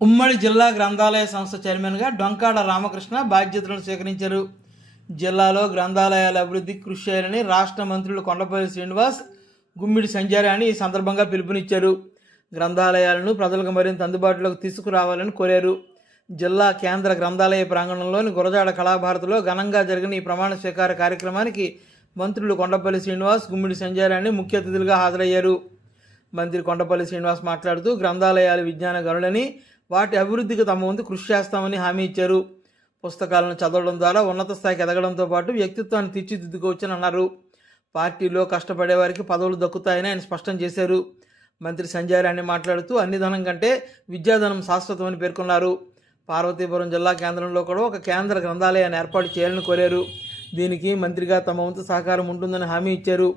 ఉమ్మడి జిల్లా గ్రంథాలయ సంస్థ చైర్మన్గా డొంకాడ రామకృష్ణ బాధ్యతలను స్వీకరించారు. జిల్లాలో గ్రంథాలయాల అభివృద్ధికి కృషి చేయాలని రాష్ట్ర మంత్రులు కొండపల్లి శ్రీనివాస్ గుమ్మిడి సంజారాణి ఈ సందర్భంగా పిలుపునిచ్చారు. గ్రంథాలయాలను ప్రజలకు మరింత అందుబాటులోకి తీసుకురావాలని కోరారు. జిల్లా కేంద్ర గ్రంథాలయ ప్రాంగణంలోని గురజాడ కళాభారతిలో ఘనంగా జరిగిన ఈ ప్రమాణ స్వీకార కార్యక్రమానికి మంత్రులు కొండపల్లి శ్రీనివాస్ గుమ్మిడి సంజారాణి ముఖ్య అతిథులుగా హాజరయ్యారు. మంత్రి కొండపల్లి శ్రీనివాస్ మాట్లాడుతూ గ్రంథాలయాలు విజ్ఞాన గనులని వాటి అభివృద్ధికి తమ వంతు కృషి చేస్తామని హామీ ఇచ్చారు. పుస్తకాలను చదవడం ద్వారా ఉన్నత స్థాయికి ఎదగడంతో పాటు వ్యక్తిత్వాన్ని తీర్చిదిద్దుకోవచ్చని అన్నారు. పార్టీలో కష్టపడే వారికి పదవులు దక్కుతాయని ఆయన స్పష్టం చేశారు. మంత్రి సంజయ్ రాణి మాట్లాడుతూ అన్ని ధనం కంటే విద్యాధనం శాశ్వతమని పేర్కొన్నారు. పార్వతీపురం జిల్లా కేంద్రంలో కూడా ఒక కేంద్ర గ్రంథాలయాన్ని ఏర్పాటు చేయాలని కోరారు. దీనికి మంత్రిగా తమ వంతు సహకారం ఉంటుందని హామీ ఇచ్చారు.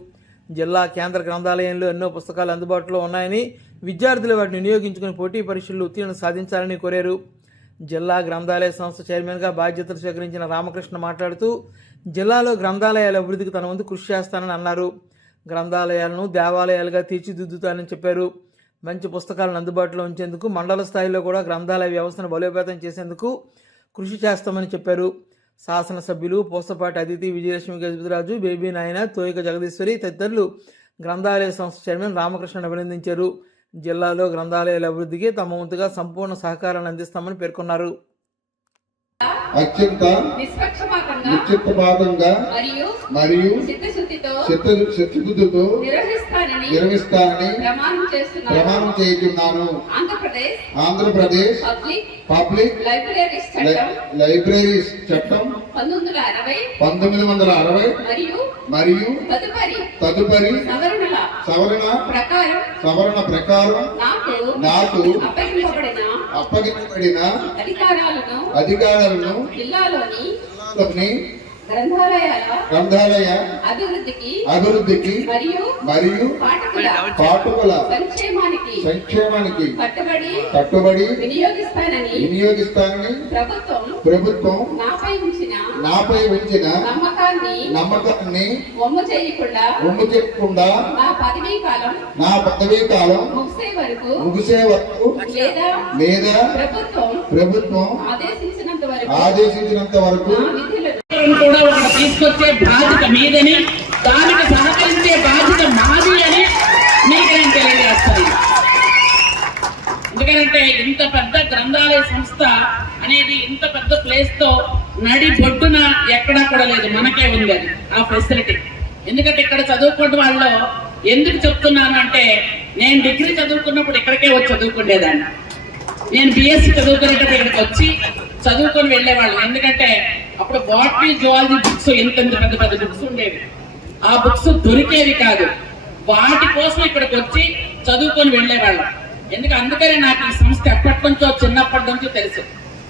జిల్లా కేంద్ర గ్రంథాలయంలో ఎన్నో పుస్తకాలు అందుబాటులో ఉన్నాయని విద్యార్థులు వాటిని వినియోగించుకుని పోటీ పరీక్షల్లో ఉత్తీర్ణత సాధించాలని కోరారు. జిల్లా గ్రంథాలయ సంస్థ చైర్మన్గా బాధ్యతలు స్వీకరించిన రామకృష్ణ మాట్లాడుతూ జిల్లాలో గ్రంథాలయాల అభివృద్ధికి తన వంతు కృషి చేస్తానని అన్నారు. గ్రంథాలయాలను దేవాలయాలుగా తీర్చిదిద్దుతానని చెప్పారు. మంచి పుస్తకాలను అందుబాటులో ఉంచేందుకు మండల స్థాయిలో కూడా గ్రంథాలయ వ్యవస్థను బలోపేతం చేసేందుకు కృషి చేస్తామని చెప్పారు. శాసనసభ్యులు పూసపాటి అతిథి విజయలక్ష్మి గజపతిరాజు బేబీ నాయన తోయిక జగదీశ్వరి తదితరులు గ్రంథాలయ సంస్థ చైర్మన్ రామకృష్ణను అభినందించారు. జిల్లాలో గ్రంథాలయాల అభివృద్ధికి తమ వంతుగా సంపూర్ణ సహకారాన్ని అందిస్తామని పేర్కొన్నారు. అత్యంత నిష్పక్షపాతంగా నిశ్చితపాతంగా మరియు మరియు చిత్తశుద్ధితో నిర్వహిస్తానని ప్రమాణం చేస్తున్నాను. Andhra Pradesh Andhra Pradesh public public libraries లై- చట్టం పంతొమ్మిది వందల అరవై పంతొమ్మిది వందల అరవై మరియు మరియు తదుపరి సవరణ సవరణ ప్రకారం నాకు అప్పగించబడిన అధికారాలను జిల్లాలోని గ్రంథాలయ అభివృద్ధికి మరియు పాఠకుల సంక్షేమానికి కట్టుబడి వినియోగిస్తానని ప్రభుత్వం నాపై ఉంచిన నమ్మకాన్ని నమ్మకాన్ని చేయకుండా ఒమ్ము చెప్పకుండా నా పదవీ కాలం నా పదవీ కాలం ముగిసే వరకు ముగిసే వరకు లేదా లేదా ప్రభుత్వం ప్రభుత్వం ఆదేశించినంత వరకు ఆదేశించినంత వరకు కూడా తీసుకొచ్చే బాధ్యత మీదని దానికి సహకరించే బాధ్యత మాది అని మీకు నేను తెలియజేస్తాను. ఎందుకంటే ఇంత పెద్ద గ్రంథాలయ సంస్థ అనేది ఇంత పెద్ద ప్లేస్తో నడి బొడ్డున ఎక్కడా కూడా లేదు మనకే ఉంది అది ఆ ఫెసిలిటీ ఎందుకంటే ఇక్కడ చదువుకోవడం వాళ్ళు ఎందుకు చెప్తున్నాను అంటే నేను డిగ్రీ చదువుకున్నప్పుడు ఇక్కడికే వచ్చి చదువుకునేదాన్ని. నేను బిఎస్సి చదువుకునేటప్పుడు ఇక్కడికి వచ్చి చదువుకొని వెళ్ళేవాళ్ళం. ఎందుకంటే అప్పుడు బాటనీ జువాలజీ బుక్స్ ఎంత పెద్ద పెద్ద బుక్స్ ఉండేవి. ఆ బుక్స్ దొరికేవి కాదు. వాటి కోసం ఇక్కడికి వచ్చి చదువుకొని వెళ్ళేవాళ్ళం. ఎందుకంటే అందుకనే నాకు ఈ సంస్థ ఎప్పటి నుంచో చిన్నప్పటి నుంచో తెలుసు.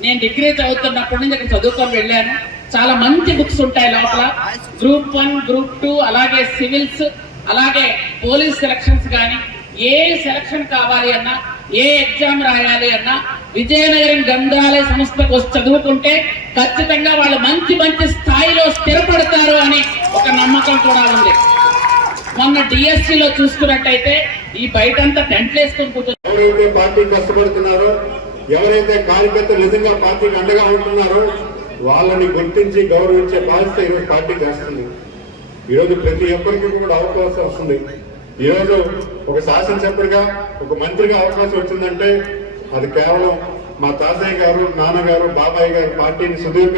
నేను డిగ్రీ చదువుతున్నప్పటి నుంచి ఇక్కడ చదువుకొని వెళ్ళాను. చాలా మంచి బుక్స్ ఉంటాయి లోపల. గ్రూప్ వన్ గ్రూప్ టూ అలాగే సివిల్స్ అలాగే పోలీస్ సెలక్షన్స్ కానీ ఏ సెలక్షన్ కావాలి అన్నా ఏ ఎగ్జామ్ రాయాలి అన్నా విజయనగరం గ్రంథాలయ సంస్థకు వచ్చి చదువుకుంటే ఖచ్చితంగా వాళ్ళు మంచి మంచి స్థాయిలో స్థిరపడతారు అని ఒక నమ్మకం కూడా ఉంది. మొన్న డిఎస్సిలో చూసుకున్నట్టయితే ఈ బయటంతా టెంట్లేసుకుని కూర్చొని పార్టీ కష్టపడుతున్నారో ఎవరైతే కార్యకర్తలు నిజంగా పార్టీకి అండగా ఉంటున్నారో వాళ్ళని గుర్తించి గౌరవించే బాధ్యత ఈరోజు పార్టీ చేస్తుంది. ఈరోజు ప్రతి ఒక్కరికి కూడా అవకాశం వస్తుంది. ఈరోజు ఒక శాసనసభ్యుడిగా ఒక మంత్రిగా అవకాశం వచ్చిందంటే అది కేవలం మా తాతయ్య గారు నాన్నగారు బాబాయ్ గారు పార్టీని సుదీర్ఘ